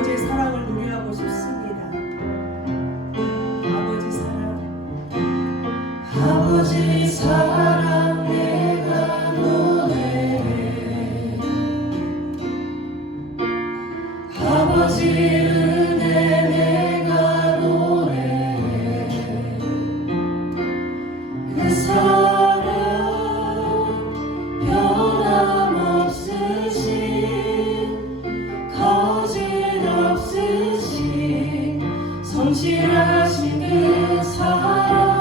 아버지의 사랑을 노래하고 싶습니다. 아버지 사랑, 아버지 사랑 내가 노래해. 아버지 은혜 내가 노래해. 그 사랑 변함없으신 거짓없으신 성실하신 그 사랑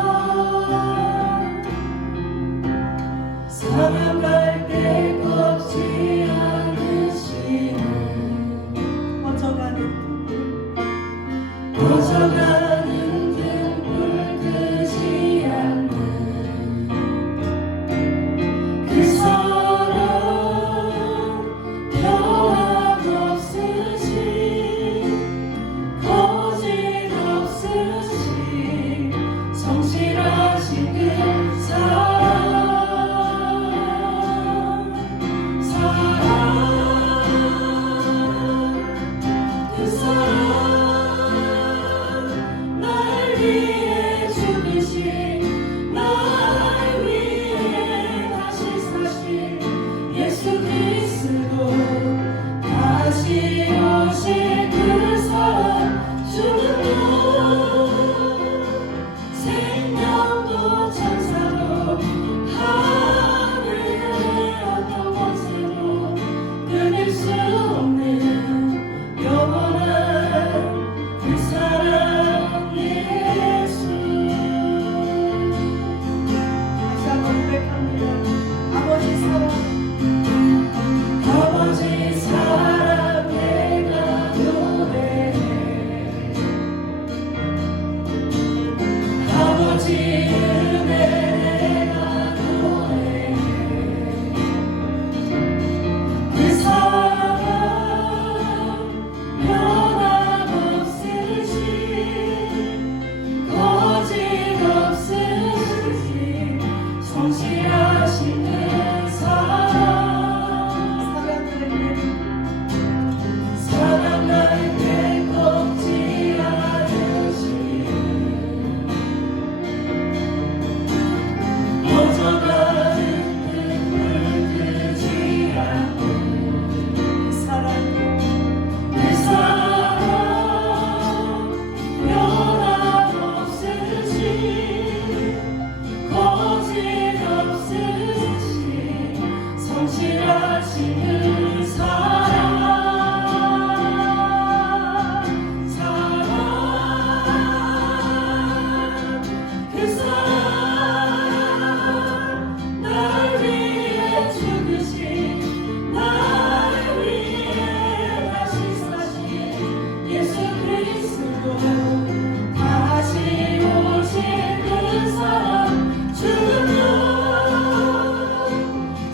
갈때 꺾지 않으시는 꺼져가는 등불 끄지 않는 그 사랑 변함없으신 거짓없으신 성실하신 그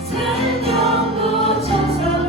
생명도 천사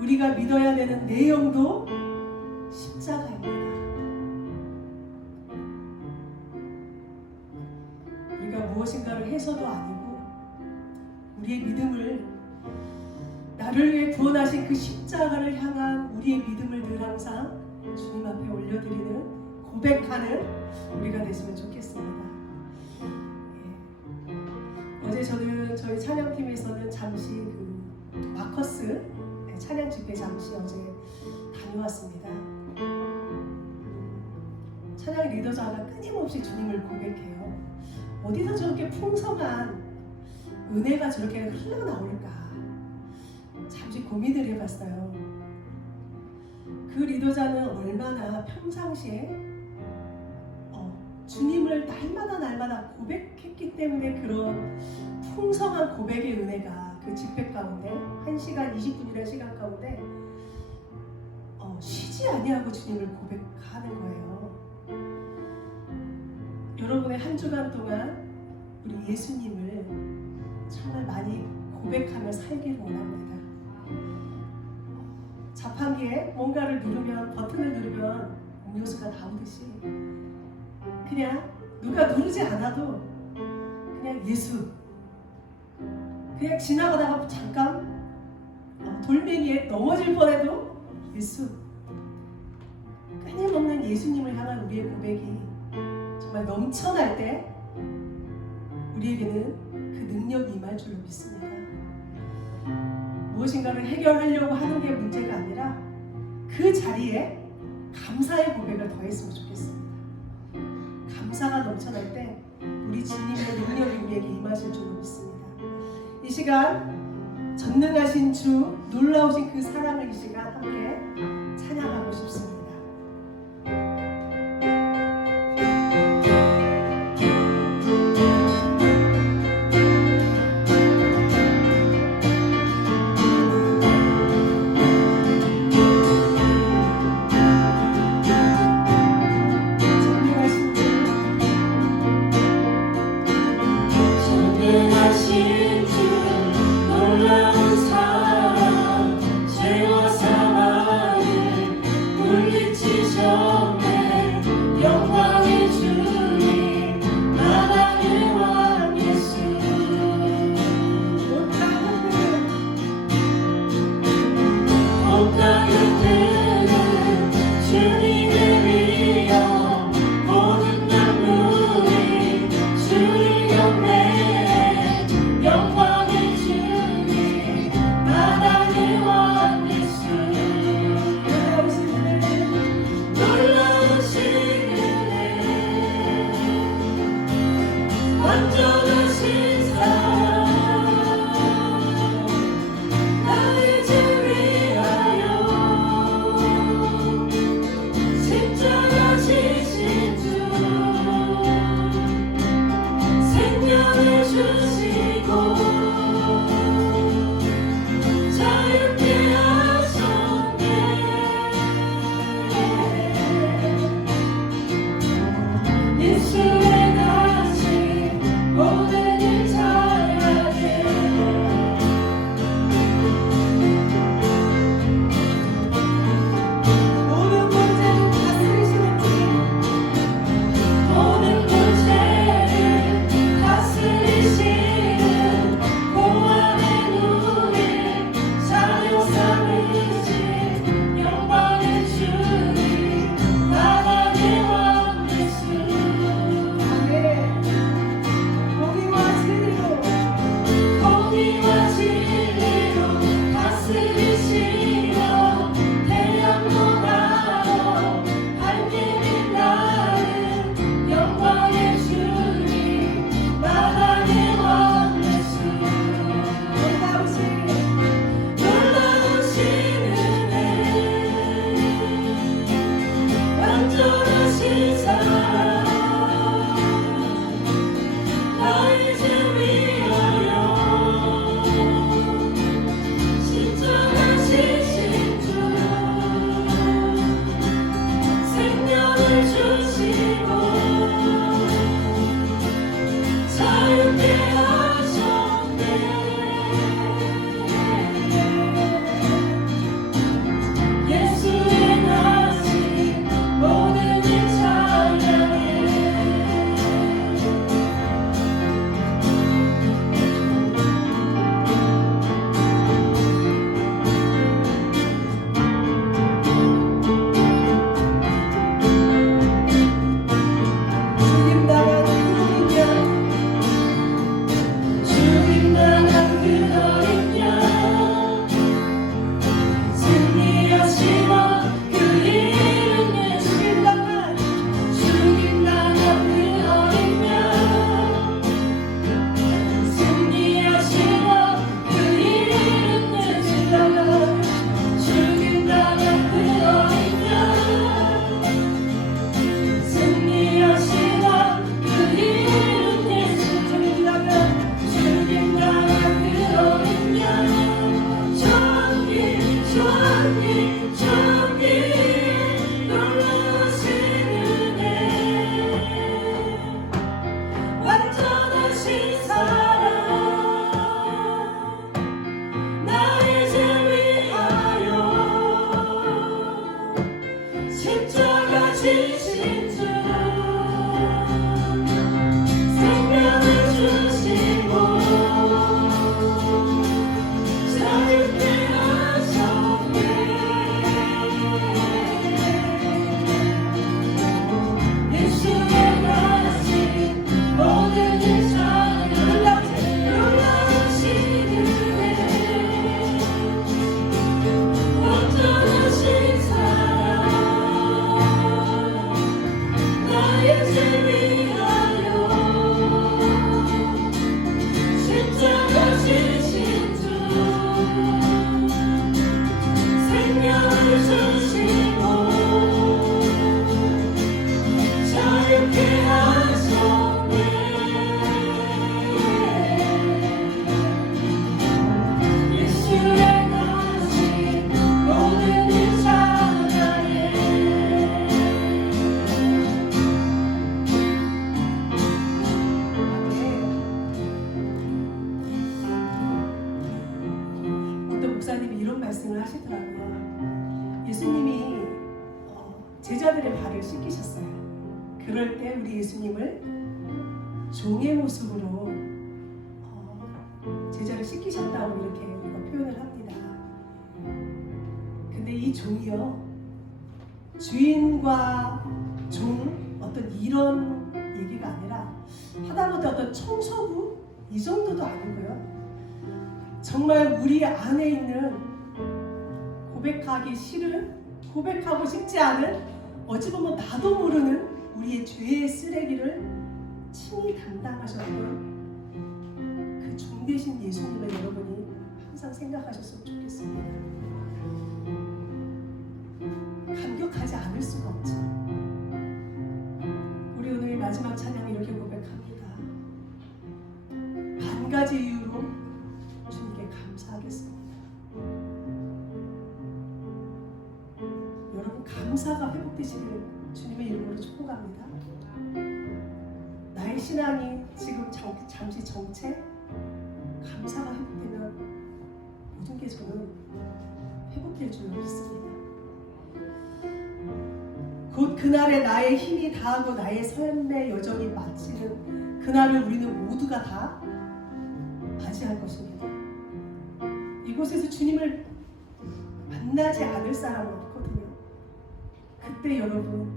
우리가 믿어야 되는 내용도 십자가입니다. 우리가 무엇인가를 해서도 아니고 우리의 믿음을 나를 위해 구원하신 그 십자가를 향한 우리의 믿음을 늘 항상 주님 앞에 올려드리는 고백하는 우리가 됐으면 좋겠습니다. 어제 저는 저희 찬양팀에서는 잠시 그 마커스 찬양 집회 잠시 어제 다녀왔습니다. 찬양 리더자가 끊임없이 주님을 고백해요. 어디서 저렇게 풍성한 은혜가 저렇게 흘러나올까 잠시 고민을 해봤어요. 그 리더자는 얼마나 평상시에 주님을 날마다 고백했기 때문에 그런 풍성한 고백의 은혜가 그 집회 가운데 1시간 20분이라는 시간 가운데 쉬지 아니하고 주님을 고백하는 거예요. 여러분의 한 주간 동안 우리 예수님을 정말 많이 고백하며 살기를 원합니다. 자판기에 뭔가를 누르면 버튼을 누르면 음료수가 나오듯이 그냥 누가 누르지 않아도 그냥 예수 그냥 지나가다가 잠깐 돌멩이에 넘어질 뻔해도 예수 끊임없는 예수님을 향한 우리의 고백이 정말 넘쳐날 때 우리에게는 그 능력이 임할 줄로 믿습니다. 무엇인가를 해결하려고 하는 게 문제가 아니라 그 자리에 감사의 고백을 더했으면 좋겠습니다. 감사가 넘쳐날 때 우리 주님의 능력이 우리에게 임하실 줄로 믿습니다. 이 시간 전능하신 주 놀라우신 그 사랑을 이 시간 함께 찬양하고 싶습니다. 나를 주 위하여 주님 놀라시는 완전하신 사랑 나의 죄 위하여 십자가 지신 주 생명을 주시고 자유케 하셨네 예수의 가신 모든 일 찬양 놀라시는 완전하신 사랑 나의 죄 위하여 십자가 지신 주 생명을 주시고 자유케 하셨네 예수의 가신 모든 일 찬양해 어떤 목사님이 이런 말씀을 하시더라고요. 예수님이 제자들의 발을 씻기셨어요. 그럴 때 우리 예수님을 종의 모습으로 제자를 씻기셨다고 이렇게 우리가 표현을 합니다. 근데 이 종이요, 주인과 종 어떤 이런 얘기가 아니라 하다못해 어떤 청소부 이 정도도 아니고요. 정말 우리 안에 있는 고백하기 싫은, 고백하고 싶지 않은, 어찌 보면 나도 모르는 우리의 죄의 쓰레기를 친히 담당하셨던 그 종 대신 예수님을 여러분이 항상 생각하셨으면 좋겠습니다. 감격하지 않을 수가 없죠. 우리 오늘 마지막 찬양 이렇게 고백합니다. 한 가지 이유로 주님께 감사하겠습니다. 여러분 감사가 회복되시기를 주님의 이름으로 축복합니다. 나의 신앙이 지금 잠시 정체, 감사가 회복되면 모든 게 저는 회복될 줄 믿습니다. 곧 그날에 나의 힘이 다하고 나의 삶의 여정이 마치는 그날을 우리는 모두가 다 맞이할 것입니다. 이곳에서 주님을 만나지 않을 사람은 없거든요. 그때 여러분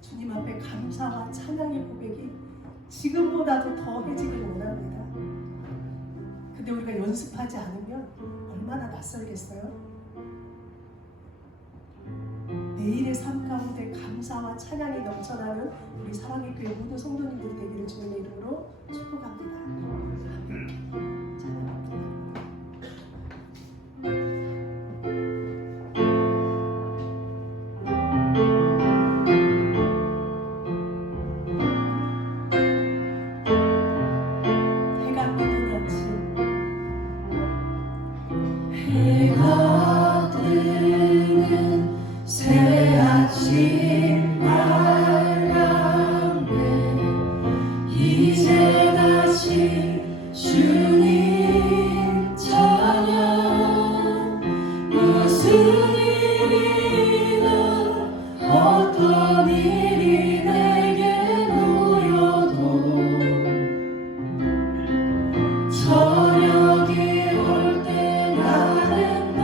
주님 앞에 감사와 찬양의 고백이 지금보다도 더해지길 원합니다. 근데 우리가 연습하지 않으면 얼마나 낯설겠어요? 매일의 삶 가운데 감사와 찬양이 넘쳐나는 우리 사랑의 교회 모든 성도님들이 되기를 주님의 이름으로 축복합니다. 찬양합니다. 해가 뜨는 아침 해가 뜨는 새 아침 바람에 이제 다시 주님 찬양 무슨 일이나 어떤 일이 내게 놓여도 저녁이 올 때 나는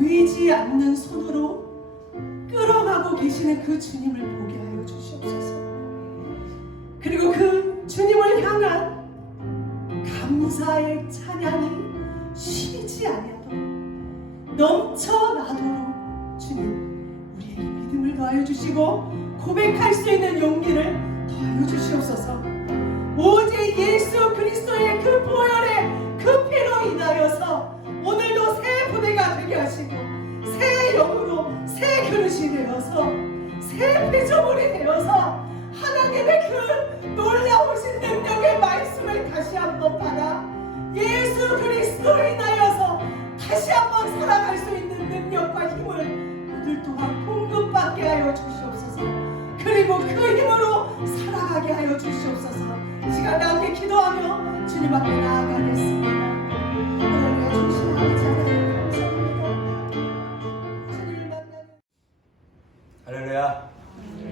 보이지 않는 손으로 끌어가고 계시는 그 주님을 보게 하여 주시옵소서. 그리고 그 주님을 향한 감사의 찬양이 쉬지 아니하도록 넘쳐나도록 주님 우리에게 믿음을 더하여 주시고 고백할 수 있는 용기를 더하여 주시옵소서. 오직 예수 그리스도의 그 보혈의 그 피로 인하여서 오늘도 새 부대가 되게 하시고 새 영으로 새 그릇이 되어서 새 피조물이 되어서 하나님의 그 놀라우신 능력의 말씀을 다시 한번 받아 예수 그리스도로 인하여서 다시 한번 살아갈 수 있는 능력과 힘을 오늘 또한 공급받게 하여 주시옵소서. 그리고 그 힘으로 살아가게 하여 주시옵소서. 이 시간 함께 기도하며 주님 앞에 나아가겠습니다. 하나님의 중심하고 찬양을 감사합니다. 주님을 만나는 할렐루야.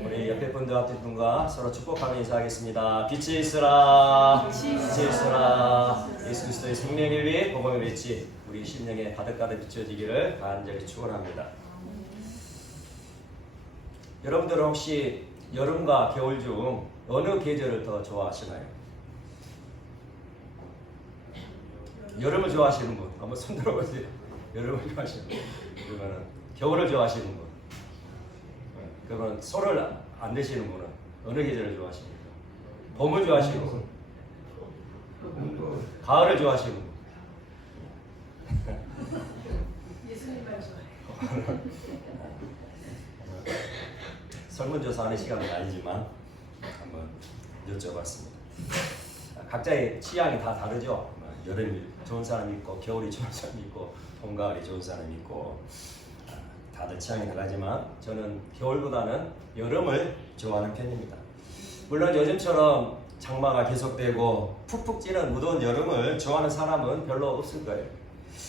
우리 옆에 분들 앞에 분과 서로 축복하며 인사하겠습니다. 빛이 있으라. 빛이 있으라. 예수 그리스도의 생명을 위해 복음의 빛이 우리 심령에 가득가득 비춰지기를 간절히 축원합니다. 여러분들은 혹시 여름과 겨울 중 어느 계절을 더 좋아하시나요? 여름을 좋아하시는 분 한번 손 들어보세요. 여름을 좋아하시는 분. 그러면 겨울을 좋아하시는 분. 그러면 소를 안 드시는 분은 어느 계절을 좋아하십니까? 봄을 좋아하시는 분. 가을을 좋아하시는 분. 예수님만 좋아해요. 설문조사하는 시간은 아니지만 한번 여쭤봤습니다. 각자의 취향이 다 다르죠. 여름이 좋은 사람이 있고 겨울이 좋은 사람이 있고 봄, 가을이 좋은 사람이 있고 다들 취향이 다르지만 저는 겨울보다는 여름을 좋아하는 편입니다. 물론 요즘처럼 장마가 계속되고 푹푹 찌는 무더운 여름을 좋아하는 사람은 별로 없을 거예요.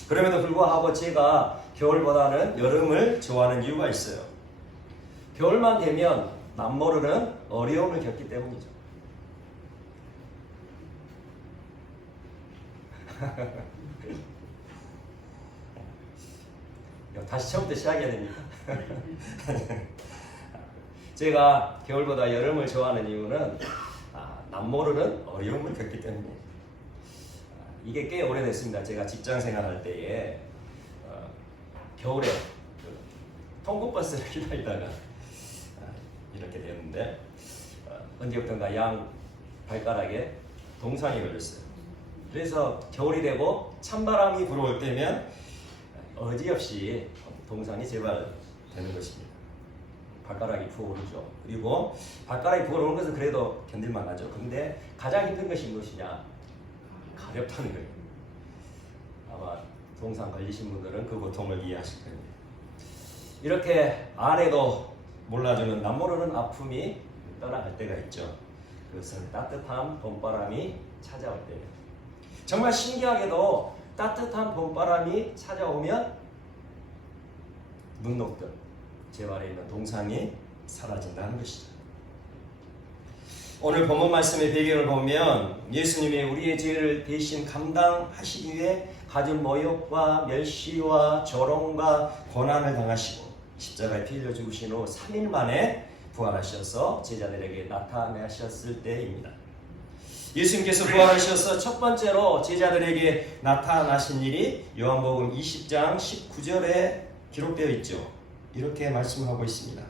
그럼에도 불구하고 제가 겨울보다는 여름을 좋아하는 이유가 있어요. 겨울만 되면 남모르는 어려움을 겪기 때문이죠. 다시 처음부터 시작해야 됩니까? 제가 겨울보다 여름을 좋아하는 이유는 남모르는 어려움을 겪기 때문이에요. 이게 꽤 오래됐습니다. 제가 직장 생활할 때에 겨울에 통근버스를 기다리다가 이렇게 되었는데 언제부턴가 양 발가락에 동상이 걸렸어요. 그래서 겨울이 되고 찬바람이 불어올 때면 어지없이 동상이 재발되는 것입니다. 발가락이 부어오르죠. 그리고 발가락이 부어오르는 것은 그래도 견딜만 하죠. 근데 가장 힘든 것이 무엇이냐? 가렵다는 거예요. 아마 동상 걸리신 분들은 그 고통을 이해하실 겁니다. 이렇게 안 해도 몰라주는 남모르는 아픔이 떠나갈 때가 있죠. 그것은 따뜻한 봄바람이 찾아올 때예요. 정말 신기하게도 따뜻한 봄바람이 찾아오면 눈녹듯 재발해 있는 동상이 사라진다는 것이죠. 오늘 본문 말씀의 배경을 보면 예수님이 우리의 죄를 대신 감당하시기 위해 가진 모욕과 멸시와 조롱과 고난을 당하시고 십자가에 피 흘려 죽으신 후 3일 만에 부활하셔서 제자들에게 나타나셨을 때입니다. 예수님께서 부활하셔서 첫 번째로 제자들에게 나타나신 일이 요한복음 20장 19절에 기록되어 있죠. 이렇게 말씀하고 있습니다.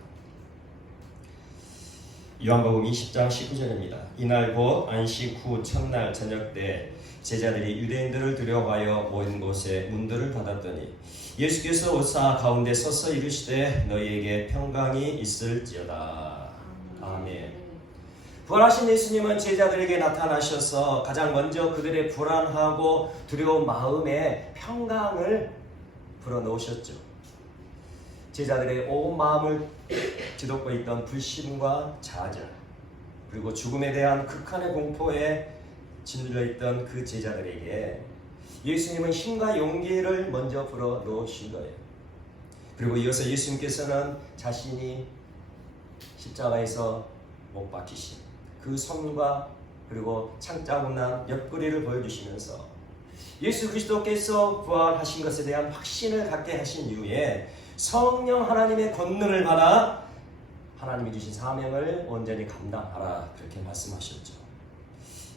요한복음 20장 19절입니다. 이날 곧 안식 후 첫날 저녁 때 제자들이 유대인들을 두려워하여 모인 곳에 문들을 닫았더니 예수께서 오사 가운데 서서 이르시되 너희에게 평강이 있을지어다. 아멘. 부활하신 예수님은 제자들에게 나타나셔서 가장 먼저 그들의 불안하고 두려운 마음에 평강을 불어넣으셨죠. 제자들의 온 마음을 뒤덮고 있던 불신과 좌절, 그리고 죽음에 대한 극한의 공포에 짓눌려 있던 그 제자들에게 예수님은 힘과 용기를 먼저 불어넣으신 거예요. 그리고 이어서 예수님께서는 자신이 십자가에서 못 박히신 그 손과 그리고 창자국난 옆구리를 보여주시면서 예수 그리스도께서 부활하신 것에 대한 확신을 갖게 하신 이후에 성령 하나님의 권능을 받아 하나님이 주신 사명을 온전히 감당하라, 그렇게 말씀하셨죠.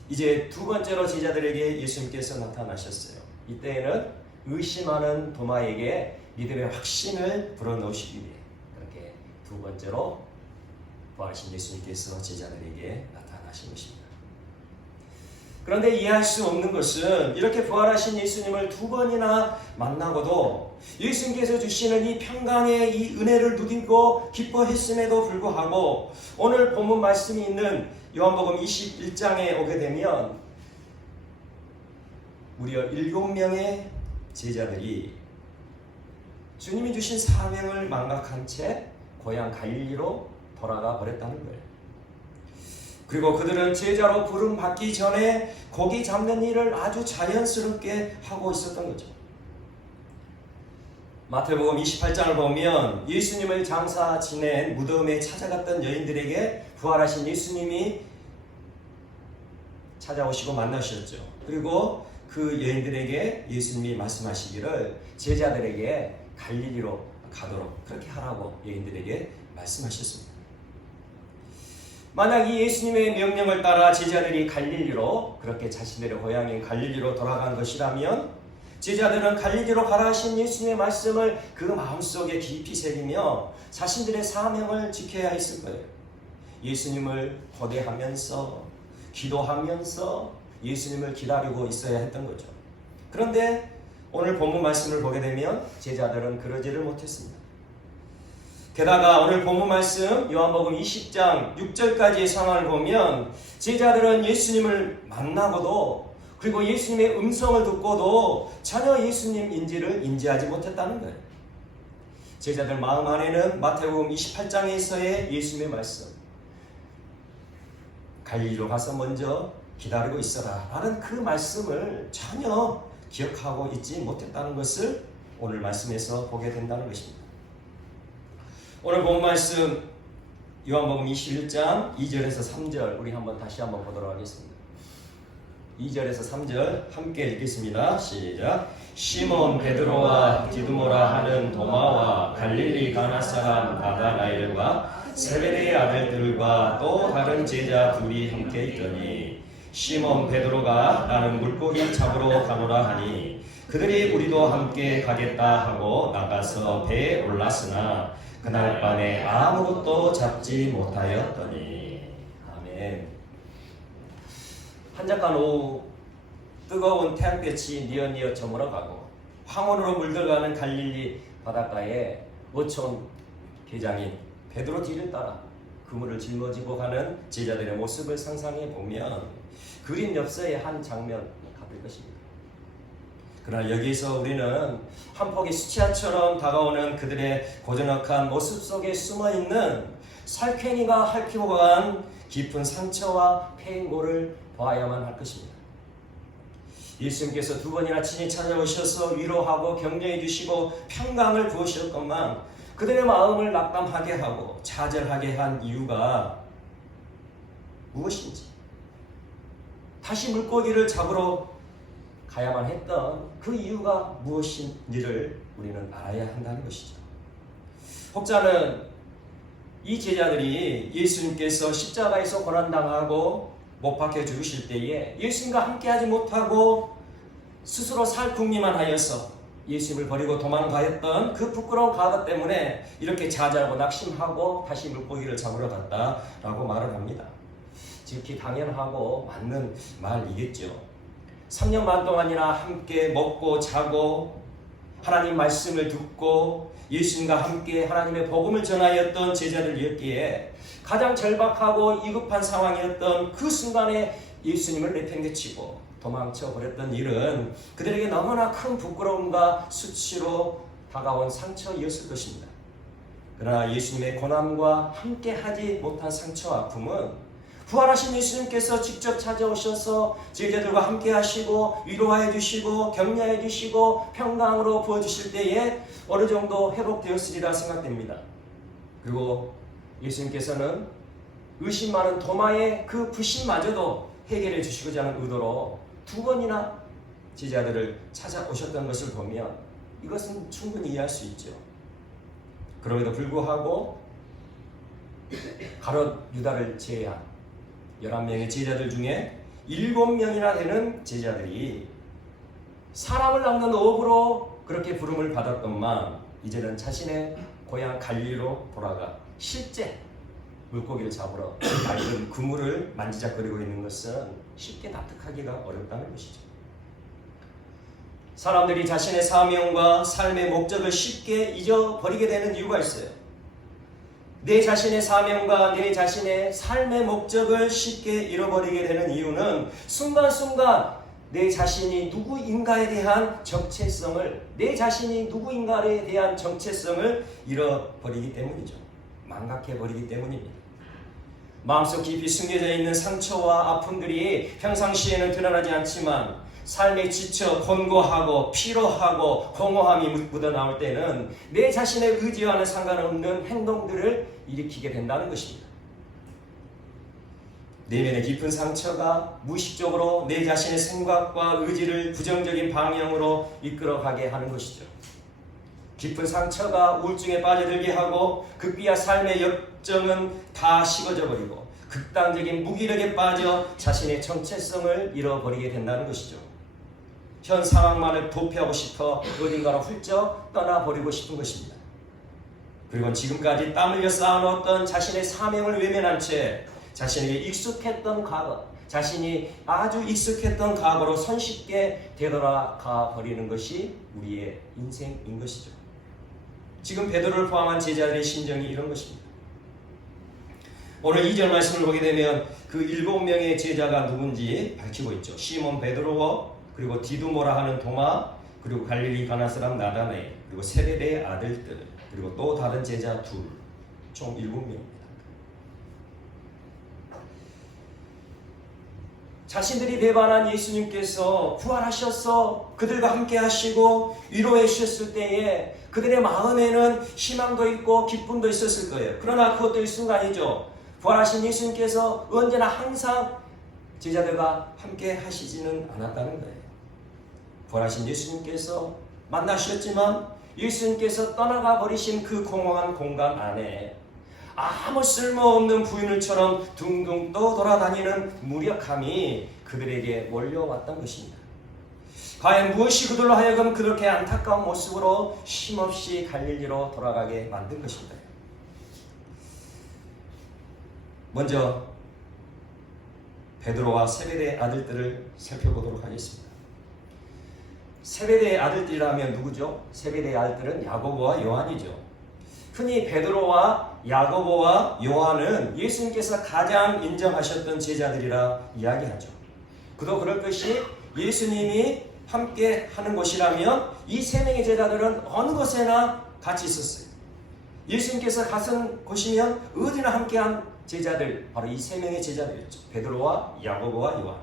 이제 두 번째로 제자들에게 예수님께서 나타나셨어요. 이때에는 의심하는 도마에게 믿음의 확신을 불어넣으시기 위해 그렇게 두 번째로 부활하신 예수님께서 제자들에게 나타나신 것입니다. 그런데 이해할 수 없는 것은 이렇게 부활하신 예수님을 두 번이나 만나고도 예수님께서 주시는 이 평강의 이 은혜를 누리고 기뻐했음에도 불구하고 오늘 본문 말씀이 있는 요한복음 21장에 오게 되면 무려 7명의 제자들이 주님이 주신 사명을 망각한 채 고향 갈릴리로 돌아가 버렸다는 거예요. 그리고 그들은 제자로 부름 받기 전에 고기 잡는 일을 아주 자연스럽게 하고 있었던 거죠. 마태복음 28장을 보면 예수님을 장사 지낸 무덤에 찾아갔던 여인들에게 부활하신 예수님이 찾아오시고 만나셨죠. 그리고 그 여인들에게 예수님이 말씀하시기를 제자들에게 갈릴리로 가도록 그렇게 하라고 여인들에게 말씀하셨습니다. 만약 이 예수님의 명령을 따라 제자들이 갈릴리로 그렇게 자신들의 고향인 갈릴리로 돌아간 것이라면 제자들은 갈릴리로 가라 하신 예수님의 말씀을 그 마음속에 깊이 새기며 자신들의 사명을 지켜야 했을 거예요. 예수님을 고대하면서 기도하면서 예수님을 기다리고 있어야 했던 거죠. 그런데 오늘 본문 말씀을 보게 되면 제자들은 그러지를 못했습니다. 게다가 오늘 본문 말씀 요한복음 20장 6절까지의 상황을 보면 제자들은 예수님을 만나고도 그리고 예수님의 음성을 듣고도 전혀 예수님인지를 인지하지 못했다는 거예요. 제자들 마음 안에는 마태복음 28장에서의 예수님의 말씀, 갈릴리로 가서 먼저 기다리고 있어라 라는 그 말씀을 전혀 기억하고 있지 못했다는 것을 오늘 말씀에서 보게 된다는 것입니다. 오늘 본 말씀 요한복음 21장 2절에서 3절 우리 다시 한번 보도록 하겠습니다. 2절에서 3절 함께 읽겠습니다. 시작. 시몬 베드로와 디두모라 하는 도마와 갈릴리 가나 사람 나다나엘과 세베대의 아들들과 또 다른 제자 둘이 함께 있더니 시몬 베드로가 나는 물고기 잡으러 가노라 하니 그들이 우리도 함께 가겠다 하고 나가서 배에 올랐으나 그날 밤에 아무것도 잡지 못하였더니. 아멘. 한적한 오후 뜨거운 태양볕이 뉘어뉘어 저물어가고 황혼으로 물들어가는 갈릴리 바닷가에 어촌 계장인 베드로 뒤를 따라 그물을 짊어지고 가는 제자들의 모습을 상상해 보면 그림 엽서의 한 장면 같을 것입니다. 그러나 여기서 우리는 한 폭의 수치화처럼 다가오는 그들의 고즈넉한 모습 속에 숨어있는 살쾡이가 핥히고 간 깊은 상처와 패인고를 보아야만 할 것입니다. 예수님께서 두 번이나 친히 찾아오셔서 위로하고 격려해 주시고 평강을 부으셨건만 그들의 마음을 낙담하게 하고 좌절하게 한 이유가 무엇인지, 다시 물고기를 잡으러 가야만 했던 그 이유가 무엇인지를 우리는 알아야 한다는 것이죠. 혹자는 이 제자들이 예수님께서 십자가에서 고난당하고 못 박혀 죽으실 때에 예수님과 함께하지 못하고 스스로 살 궁리만 하여서 예수님을 버리고 도망가였던 그 부끄러운 과거 때문에 이렇게 좌절하고 낙심하고 다시 물고기를 잡으러 갔다라고 말을 합니다. 지극히 당연하고 맞는 말이겠죠. 3년 반 동안이나 함께 먹고 자고 하나님 말씀을 듣고 예수님과 함께 하나님의 복음을 전하였던 제자들이었기에 가장 절박하고 위급한 상황이었던 그 순간에 예수님을 내팽개치고 도망쳐 버렸던 일은 그들에게 너무나 큰 부끄러움과 수치로 다가온 상처이었을 것입니다. 그러나 예수님의 고난과 함께하지 못한 상처와 아픔은 부활하신 예수님께서 직접 찾아오셔서 제자들과 함께 하시고 위로해 주시고 격려해 주시고 평강으로 부어주실 때에 어느 정도 회복되었으리라 생각됩니다. 그리고 예수님께서는 의심 많은 도마의 그 부심마저도 해결해 주시고자 하는 의도로 두 번이나 제자들을 찾아오셨던 것을 보면 이것은 충분히 이해할 수 있죠. 그럼에도 불구하고 가롯 유다를 제외한 11명의 제자들 중에 7명이나 되는 제자들이 사람을 낚는 어부로 그렇게 부름을 받았건만 이제는 자신의 고향 갈릴리로 돌아가 실제 물고기를 잡으러 맑은 그물을 만지작거리고 있는 것은 쉽게 납득하기가 어렵다는 것이죠. 사람들이 자신의 사명과 삶의 목적을 쉽게 잊어버리게 되는 이유가 있어요. 내 자신의 사명과 내 자신의 삶의 목적을 쉽게 잃어버리게 되는 이유는 순간순간 내 자신이 누구인가에 대한 정체성을 잃어버리기 때문이죠. 망각해버리기 때문입니다. 마음속 깊이 숨겨져 있는 상처와 아픔들이 평상시에는 드러나지 않지만 삶에 지쳐 곤고하고 피로하고 공허함이 묻어나올 때는 내 자신의 의지와는 상관없는 행동들을 일으키게 된다는 것입니다. 내면의 깊은 상처가 무의식적으로 내 자신의 생각과 의지를 부정적인 방향으로 이끌어가게 하는 것이죠. 깊은 상처가 우울증에 빠져들게 하고 극비야 삶의 역정은 다 식어져 버리고 극단적인 무기력에 빠져 자신의 정체성을 잃어버리게 된다는 것이죠. 현 상황만을 도피하고 싶어 어딘가로 훌쩍 떠나버리고 싶은 것입니다. 그리고 지금까지 땀 흘려 쌓아놓았던 자신의 사명을 외면한 채 자신에게 익숙했던 과거, 자신이 아주 익숙했던 과거로 손쉽게 되돌아가 버리는 것이 우리의 인생인 것이죠. 지금 베드로를 포함한 제자들의 심정이 이런 것입니다. 오늘 2절 말씀을 보게 되면 그 7명의 제자가 누군지 밝히고 있죠. 시몬 베드로, 그리고 디두모라 하는 도마, 그리고 갈릴리 가나 사람 나다네, 그리고 세베대의 아들들, 그리고 또 다른 제자 둘, 총 7명입니다. 자신들이 배반한 예수님께서 부활하셔서 그들과 함께 하시고 위로해 주셨을 때에 그들의 마음에는 희망도 있고 기쁨도 있었을 거예요. 그러나 그것도 일순간이죠. 부활하신 예수님께서 언제나 항상 제자들과 함께 하시지는 않았다는 거예요. 부활하신 예수님께서 만나셨지만 예수님께서 떠나가 버리신 그 공허한 공간 안에 아무 쓸모없는 부인을처럼 둥둥 떠돌아다니는 무력함이 그들에게 몰려왔던 것입니다. 과연 무엇이 그들로 하여금 그렇게 안타까운 모습으로 쉼없이 갈릴리로 돌아가게 만든 것인가요? 먼저 베드로와 세베대의 아들들을 살펴보도록 하겠습니다. 세베대의 아들들이라면 누구죠? 세베대의 아들들은 야고보와 요한이죠. 흔히 베드로와 야고보와 요한은 예수님께서 가장 인정하셨던 제자들이라 이야기하죠. 그도 그럴 것이 예수님이 함께 하는 곳이라면 이 세 명의 제자들은 어느 곳에나 같이 있었어요. 예수님께서 가신 곳이면 어디나 함께한 제자들, 바로 이 세 명의 제자들이었죠. 베드로와 야고보와 요한.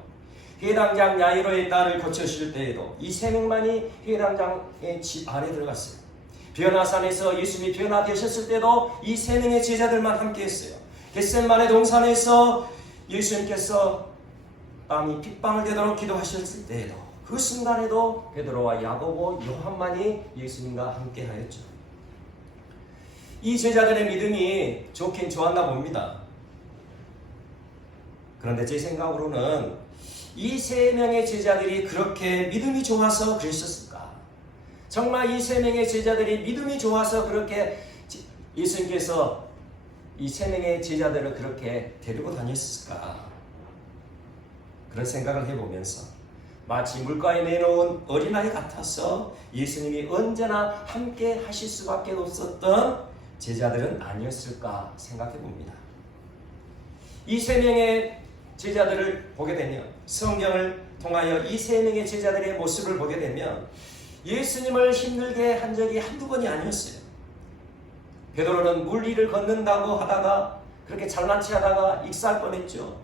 회당장 야이로의 딸을 고쳐주실 때에도 이 세 명만이 회당장의 집 안에 들어갔어요. 변화산에서 예수님이 변화되셨을 때도 이 세 명의 제자들만 함께했어요. 겟세마네 동산에서 예수님께서 땀이 핏방울 되도록 기도하셨을 때에도 그 순간에도 베드로와 야고보, 요한만이 예수님과 함께하였죠. 이 제자들의 믿음이 좋긴 좋았나 봅니다. 그런데 제 생각으로는 이 세 명의 제자들이 그렇게 믿음이 좋아서 그랬었을까? 정말 이 세 명의 제자들이 믿음이 좋아서 그렇게 예수님께서 이 세 명의 제자들을 그렇게 데리고 다녔을까? 그런 생각을 해보면서 마치 물가에 내놓은 어린아이 같아서 예수님이 언제나 함께 하실 수밖에 없었던 제자들은 아니었을까 생각해 봅니다. 이 세 명의 제자들을 보게 되면, 성경을 통하여 이 세 명의 제자들의 모습을 보게 되면 예수님을 힘들게 한 적이 한두 번이 아니었어요. 베드로는 물 위를 걷는다고 하다가 그렇게 잘난 체 하다가 익사할 뻔했죠.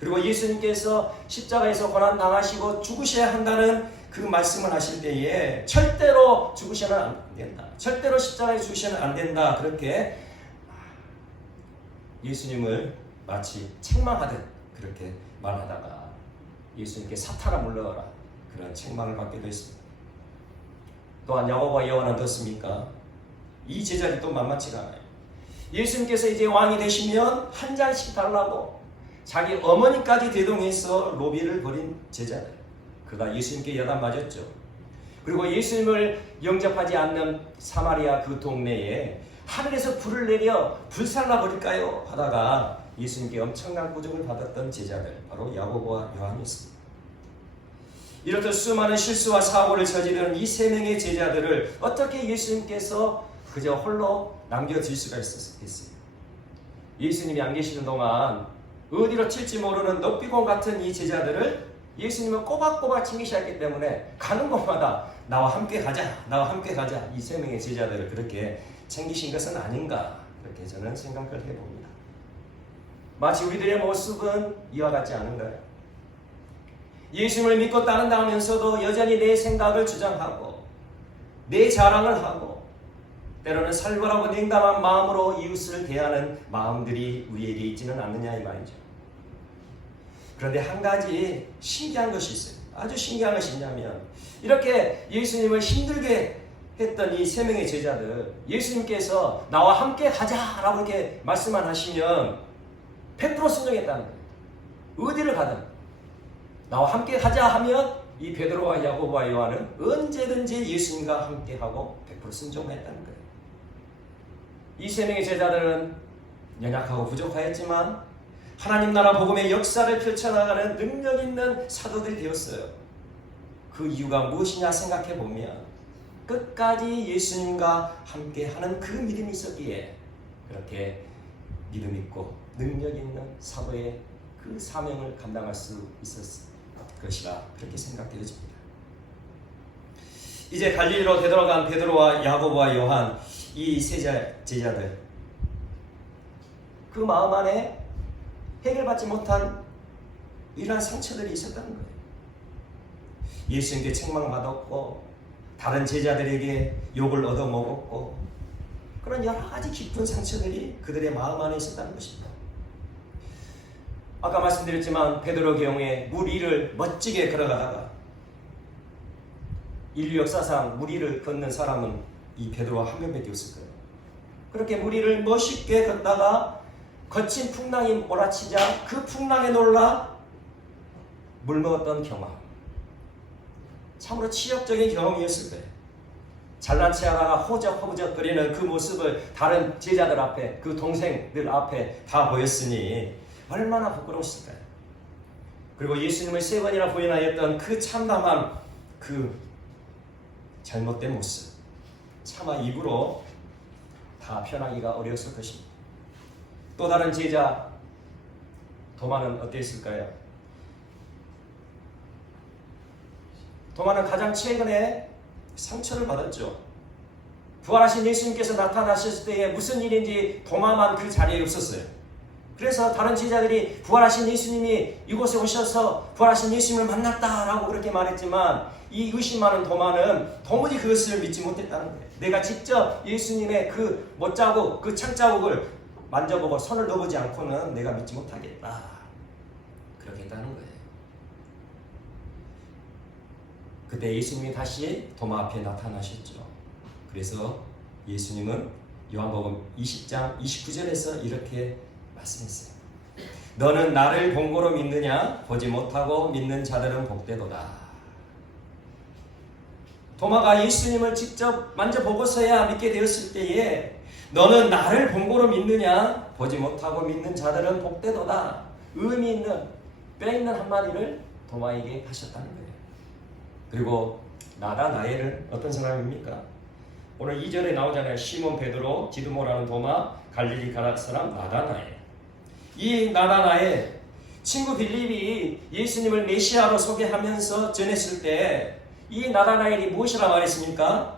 그리고 예수님께서 십자가에서 고난당하시고 죽으셔야 한다는 그 말씀을 하실 때에 절대로 죽으셔는 안 된다, 절대로 십자가에 죽으셔는 안 된다, 그렇게 예수님을 마치 책망하듯 그렇게 말하다가 예수님께 사탄아 물러가라, 그런 책망을 받기도 했습니다. 또한 야고보와 요한은 어떻습니까? 이 제자들이 또 만만치가 않아요. 예수님께서 이제 왕이 되시면 한 잔씩 달라고 자기 어머니까지 대동해서 로비를 벌인 제자들. 그가 예수님께 여단 맞았죠. 그리고 예수님을 영접하지 않는 사마리아 그 동네에 하늘에서 불을 내려 불살라 버릴까요? 하다가 예수님께 엄청난 고통을 받았던 제자들, 바로 야고보와 요한이었습니다. 이렇듯 수많은 실수와 사고를 저지르는 이 세 명의 제자들을 어떻게 예수님께서 그저 홀로 남겨질 수가 있었겠어요? 예수님이 안 계시는 동안 어디로 튈지 모르는 넙비공 같은 이 제자들을 예수님은 꼬박꼬박 챙기셔야 했기 때문에 가는 곳마다 나와 함께 가자, 나와 함께 가자, 이 세 명의 제자들을 그렇게 챙기신 것은 아닌가, 그렇게 저는 생각을 해봅니다. 마치 우리들의 모습은 이와 같지 않은가요? 예수님을 믿고 따른다면서도 여전히 내 생각을 주장하고 내 자랑을 하고 때로는 살벌하고 냉담한 마음으로 이웃을 대하는 마음들이 우리에게 있지는 않느냐 이 말이죠. 그런데 한 가지 신기한 것이 있어요. 아주 신기한 것이 있냐면 이렇게 예수님을 힘들게 했던 이 세 명의 제자들, 예수님께서 나와 함께 가자라고 이렇게 말씀만 하시면 100% 순종했다는 거예요. 어디를 가든 나와 함께 가자 하면 이 베드로와 야고보와 요한은 언제든지 예수님과 함께하고 100% 순종했다는 거예요. 이 세 명의 제자들은 연약하고 부족하였지만 하나님 나라 복음의 역사를 펼쳐나가는 능력 있는 사도들이 되었어요. 그 이유가 무엇이냐 생각해 보면 끝까지 예수님과 함께하는 그 믿음이 있었기에 그렇게 믿음 있고 능력 있는 사도의 그 사명을 감당할 수 있었을 것이라 그렇게 생각되어집니다. 이제 갈릴리로 되돌아간 베드로와 야고보와 요한 이 세 제자들, 그 마음 안에 해결받지 못한 이러한 상처들이 있었다는 거예요. 예수님께 책망받았고 다른 제자들에게 욕을 얻어먹었고 그런 여러 가지 깊은 상처들이 그들의 마음 안에 있었다는 것입니다. 아까 말씀드렸지만 베드로의 경우에 물 위를 멋지게 걸어가다가 인류 역사상 물 위를 걷는 사람은 이 베드로와 한 명밖에 없을 거예요. 그렇게 물 위를 멋있게 걷다가 거친 풍랑이 몰아치자 그 풍랑에 놀라 물먹었던 경험, 참으로 치욕적인 경험이었을 거예요. 잘난 체하다가 호적호적거리는 그 모습을 다른 제자들 앞에, 그 동생들 앞에 다 보였으니 얼마나 부끄러웠을까요? 그리고 예수님을 3번이나 부인하였던 그 참담한 그 잘못된 모습, 차마 입으로 다 표현하기가 어려웠을 것입니다. 또 다른 제자 도마는 어땠을까요? 도마는 가장 최근에 상처를 받았죠. 부활하신 예수님께서 나타나셨을 때에 무슨 일인지 도마만 그 자리에 없었어요. 그래서 다른 제자들이 부활하신 예수님이 이곳에 오셔서 부활하신 예수님을 만났다라고 그렇게 말했지만 이 의심 많은 도마는 도무지 그것을 믿지 못했다는 거예요. 내가 직접 예수님의 그 못자국, 그 창자국을 만져보고 손을 넣어보지 않고는 내가 믿지 못하겠다, 그렇게 했다는 거예요. 그때 예수님이 다시 도마 앞에 나타나셨죠. 그래서 예수님은 요한복음 20장 29절에서 이렇게 말씀했어요. 너는 나를 본고로 믿느냐? 보지 못하고 믿는 자들은 복되도다. 도마가 예수님을 직접 만져보고서야 믿게 되었을 때에 너는 나를 본고로 믿느냐? 보지 못하고 믿는 자들은 복되도다. 의미 있는, 뼈 있는 한마디를 도마에게 하셨다는 거예요. 그리고 나다나엘은 어떤 사람입니까? 오늘 2절에 나오잖아요. 시몬 베드로, 디두모라는 도마, 갈릴리 가나 사람 나다나엘. 이 나다나엘, 친구 빌립이 예수님을 메시아로 소개하면서 전했을 때 이 나다나엘이 무엇이라 말했습니까?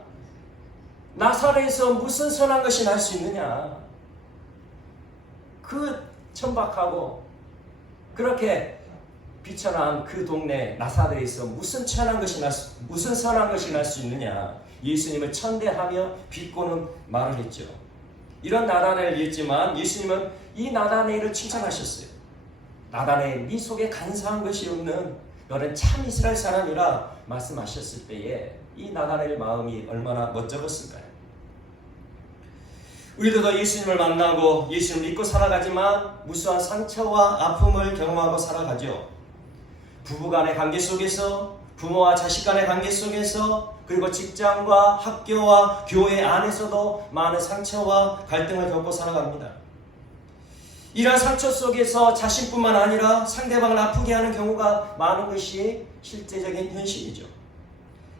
나사렛에서 무슨 선한 것이 날 수 있느냐? 그 천박하고 그렇게 비천한 그 동네 나사렛에서 무슨 선한 것이 날 수 있느냐? 예수님을 천대하며 비꼬는 말을 했죠. 이런 나다나엘이었지만 예수님은 이 나다나엘을 칭찬하셨어요. 나다나엘, 네 속에 간사한 것이 없는 너는 참 이스라엘 사람이라 말씀하셨을 때에 이 나다넬 마음이 얼마나 멋쩍었을까요? 우리도 예수님을 만나고 예수님을 믿고 살아가지만 무수한 상처와 아픔을 경험하고 살아가죠. 부부간의 관계 속에서, 부모와 자식 간의 관계 속에서, 그리고 직장과 학교와 교회 안에서도 많은 상처와 갈등을 겪고 살아갑니다. 이러한 상처 속에서 자신뿐만 아니라 상대방을 아프게 하는 경우가 많은 것이 실제적인 현실이죠.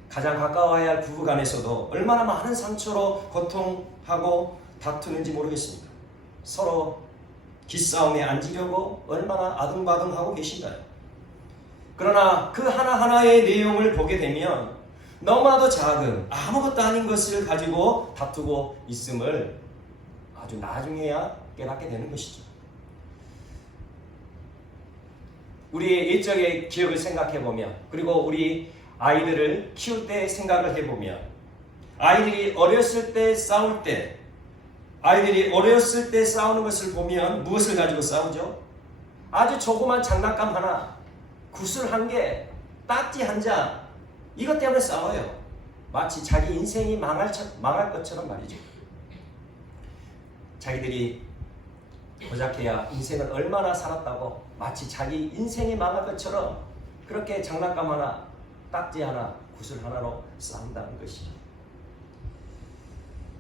가장 가까워야 할 부부간에서도 얼마나 많은 상처로 고통하고 다투는지 모르겠습니다. 서로 기싸움에 앉으려고 얼마나 아둥바둥하고 계신가요? 그러나 그 하나하나의 내용을 보게 되면 너무나도 작은 아무것도 아닌 것을 가지고 다투고 있음을 아주 나중에야 깨닫게 되는 것이죠. 우리의 옛적의 기억을 생각해보면, 그리고 우리 아이들을 키울 때 생각을 해보면, 아이들이 어렸을 때 싸울 때, 아이들이 어렸을 때 싸우는 것을 보면 무엇을 가지고 싸우죠? 아주 조그만 장난감 하나, 구슬 한 개, 딱지 한 장, 이것 때문에 싸워요. 마치 자기 인생이 망할 것처럼 말이죠. 자기들이 고작해야 인생을 얼마나 살았다고 마치 자기 인생이 망할 것처럼 그렇게 장난감 하나, 딱지 하나, 구슬 하나로 싸운다는 것이죠.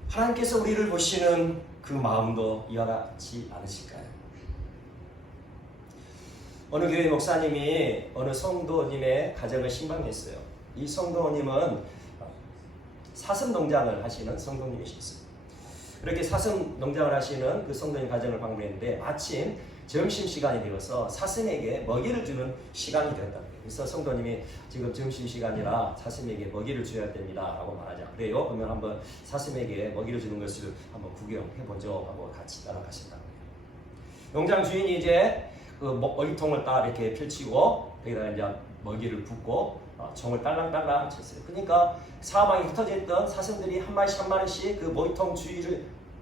하나님께서 우리를 보시는 그 마음도 이와 같지 않으실까요? 어느 교회 목사님이 어느 성도님의 가정을 신방했어요. 이 성도님은 사슴 농장을 하시는 성도님이셨어요. 그렇게 사슴 농장을 하시는 그 성도님 가정을 방문했는데 마침 점심시간이 되어서 사슴에게 먹이를 주는 시간이 되었다. 그래서 성도님이 지금 점심시간이라 사슴에게 먹이를 줘야 됩니다 라고 말하자. 그래요? 그러면 한번 사슴에게 먹이를 주는 것을 한번 구경해보죠 하고 같이 따라가신다고 해요. 농장 주인이 이제 그 먹이통을 딱 이렇게 펼치고 거기다가 이제 먹이를 붓고 종을 딸랑딸랑 쳤어요. 그러니까 사방에 흩어져 있던 사슴들이 한 마리씩 한 마리씩 그 먹이통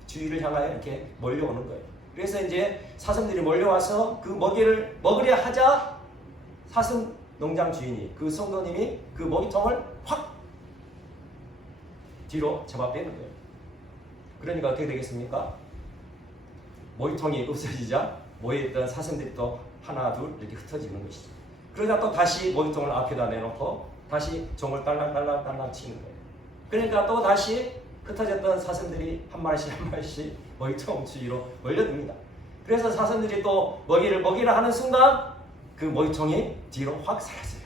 주위를 향하여 이렇게 몰려오는 거예요. 그래서 이제 사슴들이 몰려와서 그 먹이를 먹으려 하자 사슴 농장 주인이, 그 성도님이 그 먹이통을 확 뒤로 잡아 빼는 거예요. 그러니까 어떻게 되겠습니까? 먹이통이 없어지자 모여있던 사슴들이 또 하나 둘 이렇게 흩어지는 것이죠. 그러다 또 다시 먹이통을 앞에다 내놓고 다시 종을 딸랑딸랑 치는 거예요. 그러니까 또 다시 흩어졌던 사슴들이 한 마리씩 한 마리씩 먹이통 주위로 몰려듭니다. 그래서 사슴들이 또 먹이를 먹이라 하는 순간 그 먹이통이 뒤로 확 사라져요.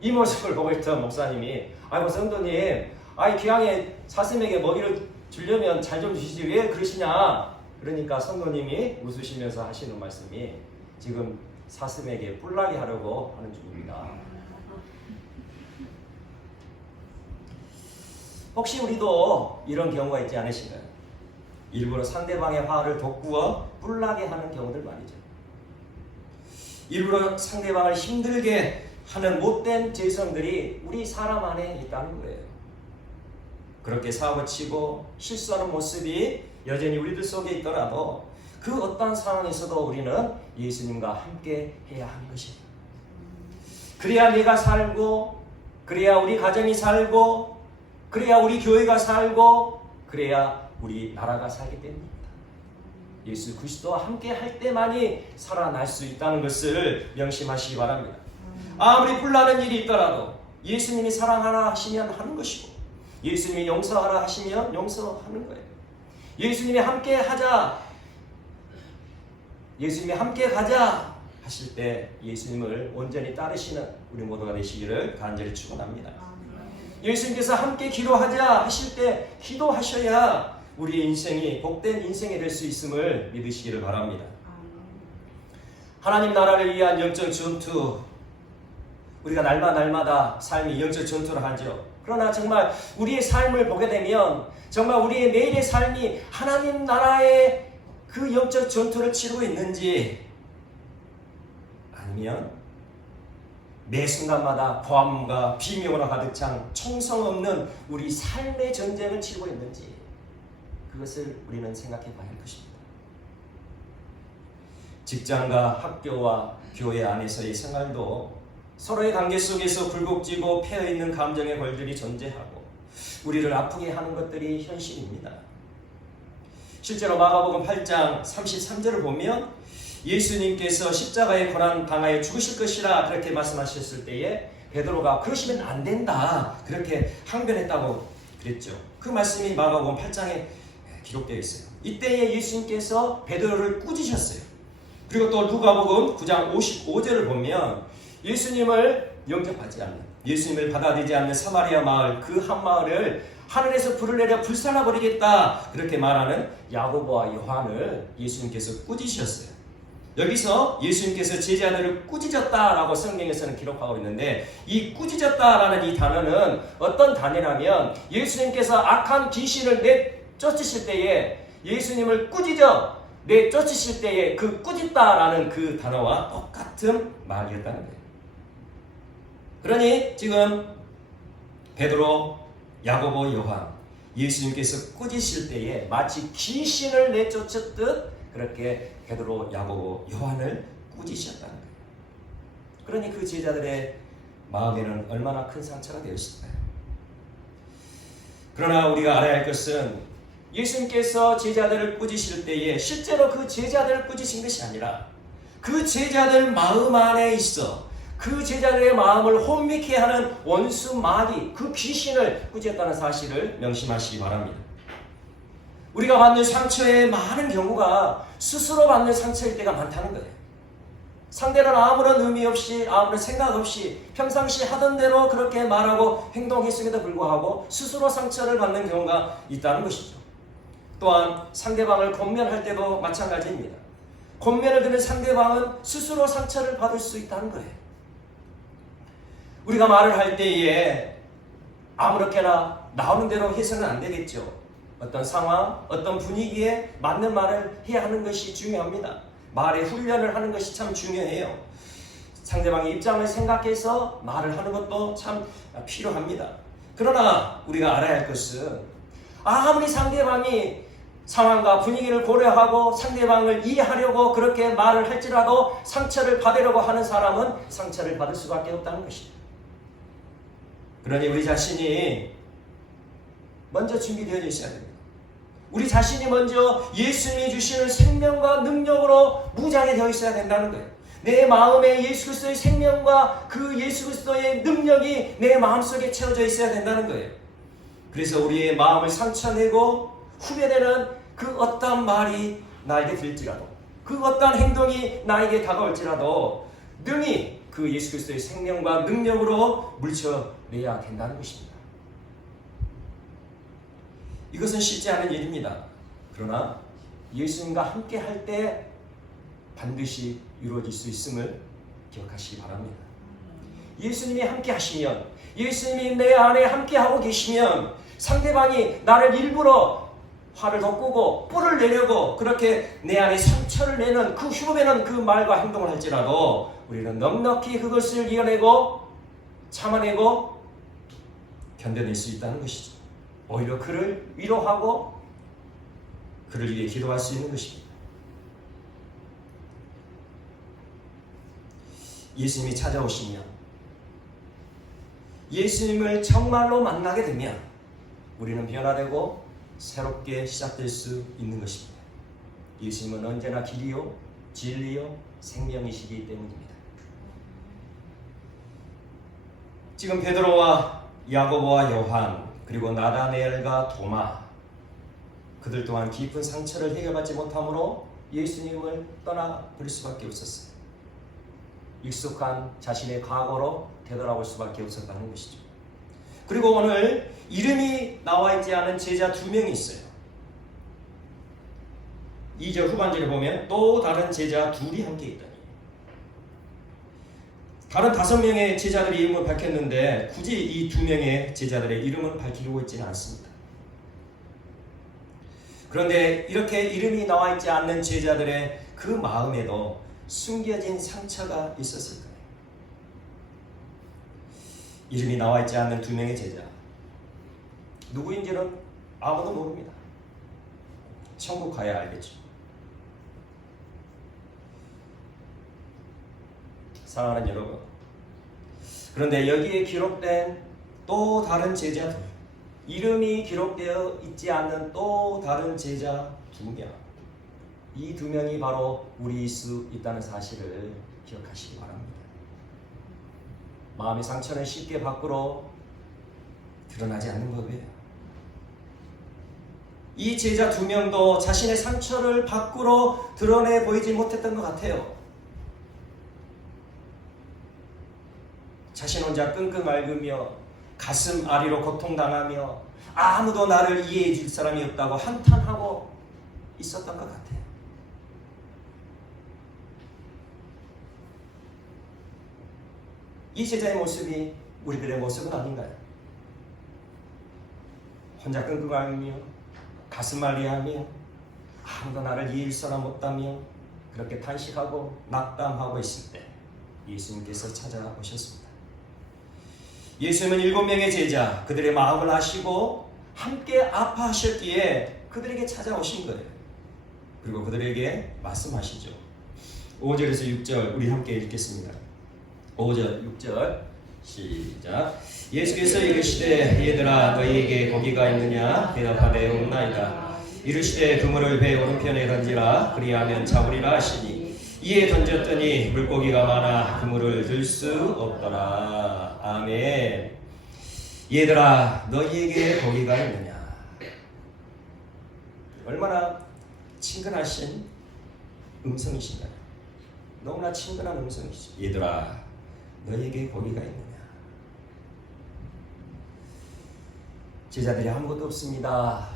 이 모습을 보고 있던 목사님이, 아이고 성도님, 기왕에 사슴에게 먹이를 주려면 잘 좀 주시지 왜 그러시냐. 그러니까 성도님이 웃으시면서 하시는 말씀이, 지금 사슴에게 뿔나게 하려고 하는 중입니다. 혹시 우리도 이런 경우가 있지 않으신가요? 일부러 상대방의 화를 돋구어 뿔나게 하는 경우들 말이죠. 일부러 상대방을 힘들게 하는 못된 죄성들이 우리 사람 안에 있다는 거예요. 그렇게 사고치고 실수하는 모습이 여전히 우리들 속에 있더라도 그 어떤 상황에서도 우리는 예수님과 함께 해야 하는 것입니다. 그래야 내가 살고, 그래야 우리 가정이 살고, 그래야 우리 교회가 살고, 그래야 우리 나라가 살기 때문입니다. 예수 그리스도와 함께 할 때만이 살아날 수 있다는 것을 명심하시기 바랍니다. 아무리 뿔나는 일이 있더라도 예수님이 사랑하라 하시면 하는 것이고, 예수님이 용서하라 하시면 용서하는 거예요. 예수님이 함께 하자, 예수님이 함께 가자 하실 때 예수님을 온전히 따르시는 우리 모두가 되시기를 간절히 축원합니다. 예수님께서 함께 기도하자 하실 때 기도하셔야 우리의 인생이 복된 인생이 될 수 있음을 믿으시기를 바랍니다. 하나님 나라를 위한 영적 전투, 우리가 날마다 삶이 영적 전투를 하죠. 그러나 정말 우리의 삶을 보게 되면 정말 우리의 매일의 삶이 하나님 나라의 그 영적 전투를 치르고 있는지, 아니면 매 순간마다 고함과 비명으로 가득 찬 총성 없는 우리 삶의 전쟁을 치르고 있는지, 그것을 우리는 생각해 봐야 할 것입니다. 직장과 학교와 교회 안에서의 생활도 서로의 관계 속에서 굴곡지고 패어있는 감정의 골들이 존재하고 우리를 아프게 하는 것들이 현실입니다. 실제로 마가복음 8장 33절을 보면 예수님께서 십자가의 고난 당하여 죽으실 것이라 그렇게 말씀하셨을 때에 베드로가 그러시면 안 된다 그렇게 항변했다고 그랬죠. 그 말씀이 마가복음 8장에 기록되어 있어요. 이때에 예수님께서 베드로를 꾸짖으셨어요. 그리고 또 누가복음 9장 55절을 보면 예수님을 영접하지 않는, 예수님을 받아들이지 않는 사마리아 마을, 그 한 마을을 하늘에서 불을 내려 불살라 버리겠다 그렇게 말하는 야고보와 요한을 예수님께서 꾸짖으셨어요. 여기서 예수님께서 제자들을 꾸짖었다라고 성경에서는 기록하고 있는데, 이 꾸짖었다라는 이 단어는 어떤 단어냐면 예수님께서 악한 귀신을 내쫓으실 때에 예수님을 꾸짖어 내쫓으실 때에 그 꾸짖다라는 그 단어와 똑같은 말이었다는 거예요. 그러니 지금 베드로, 야고보, 요한 예수님께서 꾸짖으실 때에 마치 귀신을 내쫓았듯 그렇게 베드로, 야고보, 요한을 꾸짖으셨다는 거예요. 그러니 그 제자들의 마음에는 얼마나 큰 상처가 되었을까요? 그러나 우리가 알아야 할 것은 예수님께서 제자들을 꾸짖으실 때에 실제로 그 제자들을 꾸짖으신 것이 아니라 그 제자들 마음 안에 있어 그 제자들의 마음을 혼미케 하는 원수 마귀, 그 귀신을 꾸짖었다는 사실을 명심하시기 바랍니다. 우리가 받는 상처의 많은 경우가 스스로 받는 상처일 때가 많다는 거예요. 상대는 아무런 의미 없이, 아무런 생각 없이 평상시 하던 대로 그렇게 말하고 행동했음에도 불구하고 스스로 상처를 받는 경우가 있다는 것이죠. 또한 상대방을 권면할 때도 마찬가지입니다. 권면을 듣는 상대방은 스스로 상처를 받을 수 있다는 거예요. 우리가 말을 할 때에 아무렇게나 나오는 대로 해서는 안 되겠죠. 어떤 상황, 어떤 분위기에 맞는 말을 해야 하는 것이 중요합니다. 말의 훈련을 하는 것이 참 중요해요. 상대방의 입장을 생각해서 말을 하는 것도 참 필요합니다. 그러나 우리가 알아야 할 것은 아무리 상대방이 상황과 분위기를 고려하고 상대방을 이해하려고 그렇게 말을 할지라도 상처를 받으려고 하는 사람은 상처를 받을 수밖에 없다는 것이죠. 그러니 우리 자신이 먼저 준비되어 있어야 됩니다. 우리 자신이 먼저 예수님이 주시는 생명과 능력으로 무장이 되어 있어야 된다는 거예요. 내 마음에 예수 그리스도의 생명과 그 예수 그리스도의 능력이 내 마음속에 채워져 있어야 된다는 거예요. 그래서 우리의 마음을 상처내고 후회되는 그 어떤 말이 나에게 들지라도, 그 어떤 행동이 나에게 다가올지라도 능히 그 예수 그리스도의 생명과 능력으로 물쳐내야 된다는 것입니다. 이것은 쉽지 않은 일입니다. 그러나 예수님과 함께 할 때 반드시 이루어질 수 있음을 기억하시기 바랍니다. 예수님이 함께 하시면, 예수님이 내 안에 함께 하고 계시면 상대방이 나를 일부러 화를 돋구고 뿔을 내려고 그렇게 내 안에 상처를 내는 그 흉내는 그 말과 행동을 할지라도 우리는 넉넉히 그것을 이겨내고 참아내고 견뎌낼 수 있다는 것이죠. 오히려 그를 위로하고 그를 위해 기도할 수 있는 것입니다. 예수님이 찾아오시면, 예수님을 정말로 만나게 되면 우리는 변화되고 새롭게 시작될 수 있는 것입니다. 예수님은 언제나 길이요 진리요 생명이시기 때문입니다. 지금 베드로와 야고보와 요한 그리고 나다나엘과 도마, 그들 또한 깊은 상처를 해결받지 못함으로 예수님을 떠나버릴 수밖에 없었어요. 익숙한 자신의 과거로 되돌아올 수밖에 없었다는 것이죠. 그리고 오늘 이름이 나와 있지 않은 제자 2명이 있어요. 2절 후반절에 보면 또 다른 제자 2이 함께 있다니. 다른 5명의 제자들의 이름을 밝혔는데 굳이 이 2명의 제자들의 이름은 밝히고 있지는 않습니다. 그런데 이렇게 이름이 나와 있지 않는 제자들의 그 마음에도 숨겨진 상처가 있었을 거예요. 이름이 나와 있지 않는 2명의 제자, 누구인지는 아무도 모릅니다. 천국 가야 알겠죠. 사랑하는 여러분, 그런데 여기에 기록된 또 다른 제자들, 이름이 기록되어 있지 않는 또 다른 제자 2명, 이 2명이 바로 우리일 수 있다는 사실을 기억하시기 바랍니다. 마음의 상처는 쉽게 밖으로 드러나지 않는 법이에요. 이 제자 2명도 자신의 상처를 밖으로 드러내 보이지 못했던 것 같아요. 자신 혼자 끙끙 앓으며 가슴 아리로 고통당하며 아무도 나를 이해해 줄 사람이 없다고 한탄하고 있었던 것 같아요. 이 제자의 모습이 우리들의 모습은 아닌가요? 혼자 끙끙 앓으며 가슴 앓으며 아무도 나를 이해할 사람 없다며 그렇게 탄식하고 낙담하고 있을 때 예수님께서 찾아오셨습니다. 예수님은 7명의 제자, 그들의 마음을 아시고 함께 아파하셨기에 그들에게 찾아오신 거예요. 그리고 그들에게 말씀하시죠. 5절에서 6절 우리 함께 읽겠습니다. 5절 6절 시작. 예수께서 이르시되 얘들아 너희에게 고기가 있느냐 대답하되 없나이다. 이르시되 그물을 배 오른편에 던지라 그리하면 잡으리라 하시니 이에 던졌더니 물고기가 많아 그물을 들 수 없더라. 아멘. 얘들아 너희에게 고기가 있느냐. 얼마나 친근하신 음성이신가요? 너무나 친근한 음성이시죠. 얘들아 너희에게 고기가 있느냐. 제자들이 아무것도 없습니다.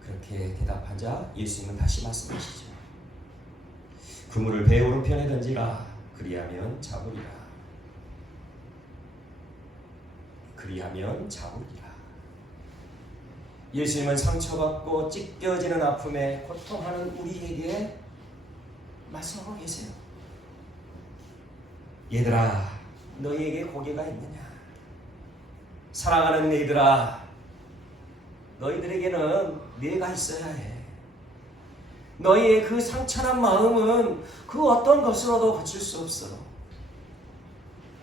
그렇게 대답하자 예수님은 다시 말씀하시죠. 그물을 배 오른편에 던지라 그리하면 잡으리라. 그리하면 잡으리라. 예수님은 상처받고 찢겨지는 아픔에 고통하는 우리에게 말씀하고 계세요. 얘들아 너희에게 고기가 있느냐. 사랑하는 얘들아 너희들에게는 내가 있어야 해. 너희의 그 상처난 마음은 그 어떤 것으로도 고칠 수 없어.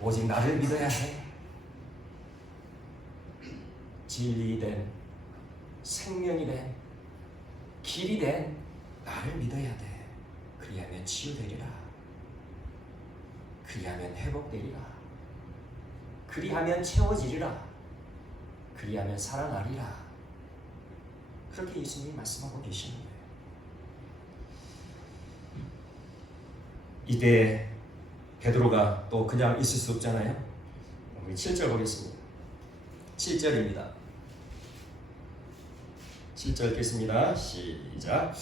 오직 나를 믿어야 해. 진리 된, 생명이 된, 길이 된 나를 믿어야 돼. 그리하면 치유되리라. 그리하면 회복되리라. 그리하면 채워지리라. 그리하면 살아나리라. 그렇게 예수님이 말씀하고 계시는 거예요. 이때 베드로가 또 그냥 있을 수 없잖아요. 우리 7절 보겠습니다. 7절입니다. 7절 읽겠습니다. 시작.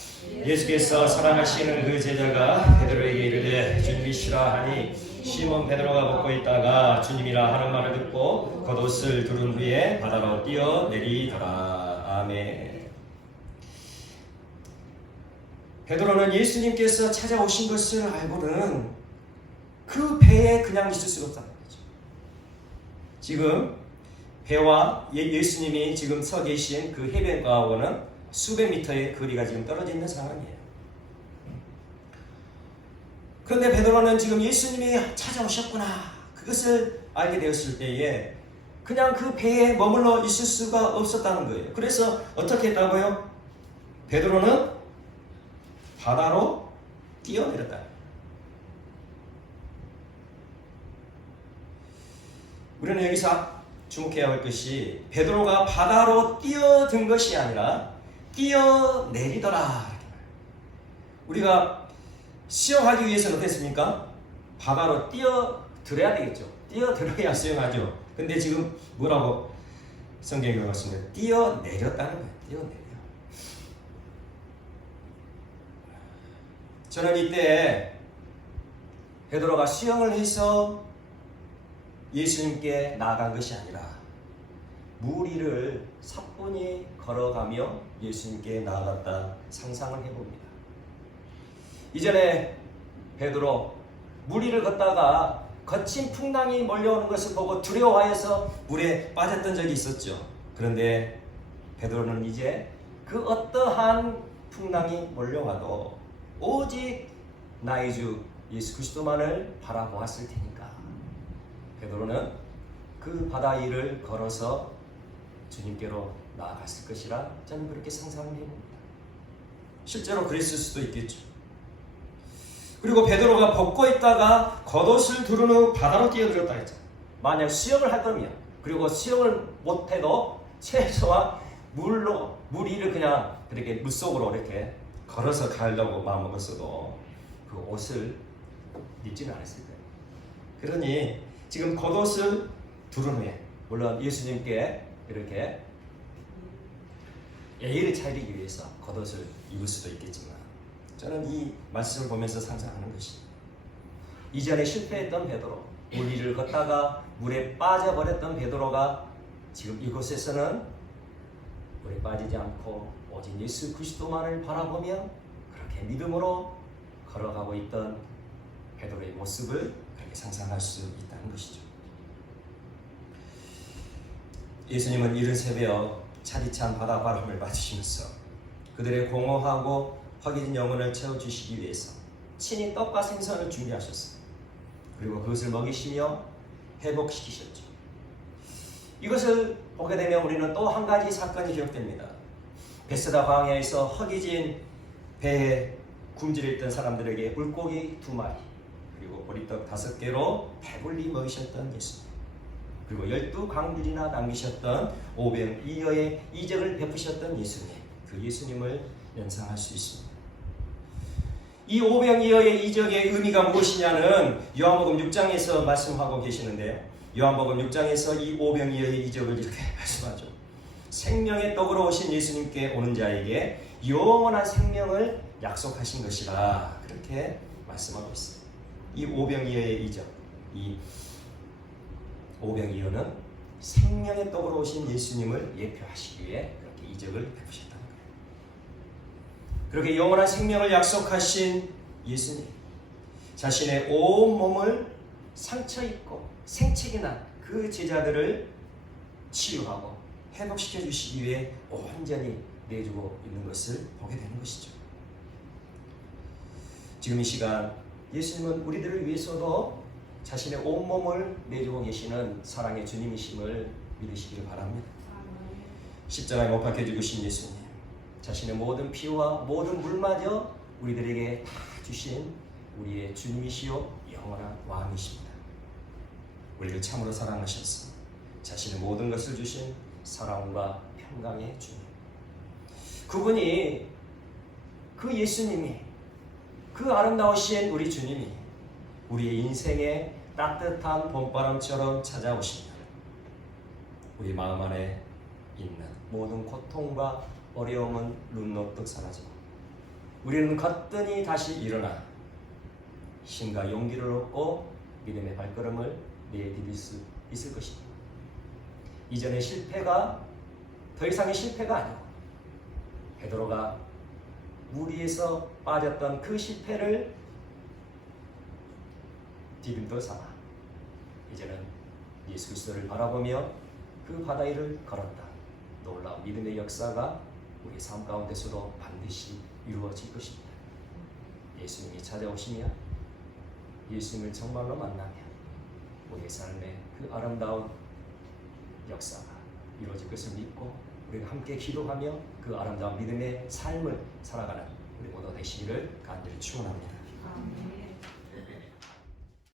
예수께서 사랑하시는 그 제자가 베드로에게 이르되 주님이시라 하니 시몬 베드로가 벗고 있다가 주님이라 하는 말을 듣고 겉옷을 두른 후에 바다로 뛰어내리더라. 아멘. 베드로는 예수님께서 찾아오신 것을 알고는 그 배에 그냥 있을 수가 없다는 거죠. 지금 배와 예수님이 지금 서 계신 그 해변가하고는 수백 미터의 거리가 지금 떨어져 있는 상황이에요. 그런데 베드로는 지금 예수님이 찾아오셨구나 그것을 알게 되었을 때에 그냥 그 배에 머물러 있을 수가 없었다는 거예요. 그래서 어떻게 했다고요? 베드로는 바다로 뛰어내렸다. 우리는 여기서 주목해야 할 것이 베드로가 바다로 뛰어든 것이 아니라 뛰어내리더라. 우리가 수영하기 위해서는 어땠습니까? 바다로 뛰어들어야 되겠죠. 뛰어들어야 수영하죠. 근데 지금 뭐라고 성경에 나왔습니다. 뛰어내렸다는 거예요. 뛰어내려. 저는 이때 베드로가 수영을 해서 예수님께 나아간 것이 아니라 물 위를 사뿐히 걸어가며 예수님께 나아갔다 상상을 해봅니다. 이전에 베드로 물 위를 걷다가 거친 풍랑이 몰려오는 것을 보고 두려워하여서 물에 빠졌던 적이 있었죠. 그런데 베드로는 이제 그 어떠한 풍랑이 몰려와도 오직 나의 주 예수 그리스도만을 바라보았을 테니까 베드로는 그 바다 위를 걸어서 주님께로 나아갔을 것이라 저는 그렇게 상상을 해봅니다. 실제로 그랬을 수도 있겠죠. 그리고 베드로가 벗고 있다가 겉옷을 두른 후 바다로 뛰어들었다 했잖아요. 만약 수영을 할 거면, 그리고 수영을 못해도 최소한 물 위를 그냥 그렇게 물속으로 이렇게 걸어서 가려고 마음먹었어도 그 옷을 입지는 않았을 거예요. 그러니 지금 겉옷을 두른 후에, 물론 예수님께 이렇게 예의를 차리기 위해서 겉옷을 입을 수도 있겠지만, 저는 이 말씀을 보면서 상상하는 것이, 이전에 실패했던 베드로, 물 위를 걷다가 물에 빠져버렸던 베드로가 지금 이곳에서는 물에 빠지지 않고 오직 예수 그리스도만을 바라보며 그렇게 믿음으로 걸어가고 있던 베드로의 모습을 그렇게 상상할 수 있다는 것이죠. 예수님은 이른 새벽 차디찬 바다 바람을 맞으시면서 그들의 공허하고 허기진 영혼을 채워주시기 위해서 친히 떡과 생선을 준비하셨습니다. 그리고 그것을 먹이시며 회복시키셨죠. 이것을 보게 되면 우리는 또 한 가지 사건이 기억됩니다. 베스다 광야에서 허기진 배에 굶주려 있던 사람들에게 물고기 2마리 그리고 보리떡 5개로 배불리 먹이셨던 예수님, 그리고 12광들이나 남기셨던 오병이어의 이적을 베푸셨던 예수님, 그 예수님을 연상할 수 있습니다. 이 오병이어의 이적의 의미가 무엇이냐는 요한복음 6장에서 말씀하고 계시는데요. 요한복음 6장에서 이 오병이어의 이적을 이렇게 말씀하죠. 생명의 떡으로 오신 예수님께 오는 자에게 영원한 생명을 약속하신 것이라, 그렇게 말씀하고 있습니다. 이 오병이어의 이적, 이 오병이어는 생명의 떡으로 오신 예수님을 예표하시기 위해 그렇게 이적을 베푸셨다는 거예요. 그렇게 영원한 생명을 약속하신 예수님, 자신의 온 몸을 상처 입고 생채기 난 그 제자들을 치유하고 회복시켜 주시기 위해 온전히 내주고 있는 것을 보게 되는 것이죠. 지금 이 시간 예수님은 우리들을 위해서도 자신의 온몸을 내주고 계시는 사랑의 주님이심을 믿으시기를 바랍니다. 십자가에 못 박혀 죽으신 예수님, 자신의 모든 피와 모든 물마저 우리들에게 다 주신 우리의 주님이시요 영원한 왕이십니다. 우리를 참으로 사랑하셔서 자신의 모든 것을 주신 사랑과 평강의 주님, 그분이, 그 예수님이, 그 아름다우신 우리 주님이 우리의 인생에 따뜻한 봄바람처럼 찾아오시면 우리 마음 안에 있는 모든 고통과 어려움은 눈녹듯 사라지고 우리는 거뜬히 다시 일어나 힘과 용기를 얻고 믿음의 발걸음을 내디딜 수 있을 것입니다. 이전의 실패가 더 이상의 실패가 아니고 베드로가 물 위에서 빠졌던 그 실패를 디딤돌 삼아 이제는 예수 그리스도를 바라보며 그 바다 위를 걸었다. 놀라운 믿음의 역사가 우리 삶 가운데서도 반드시 이루어질 것입니다. 예수님이 찾아오시며 예수님을 정말로 만나며 우리의 삶에 그 아름다운 역사가 이루어질 것을 믿고 우리가 함께 기도하며 그 아름다운 믿음의 삶을 살아가는 우리 모두 되시기를 간절히 축원합니다. 아멘.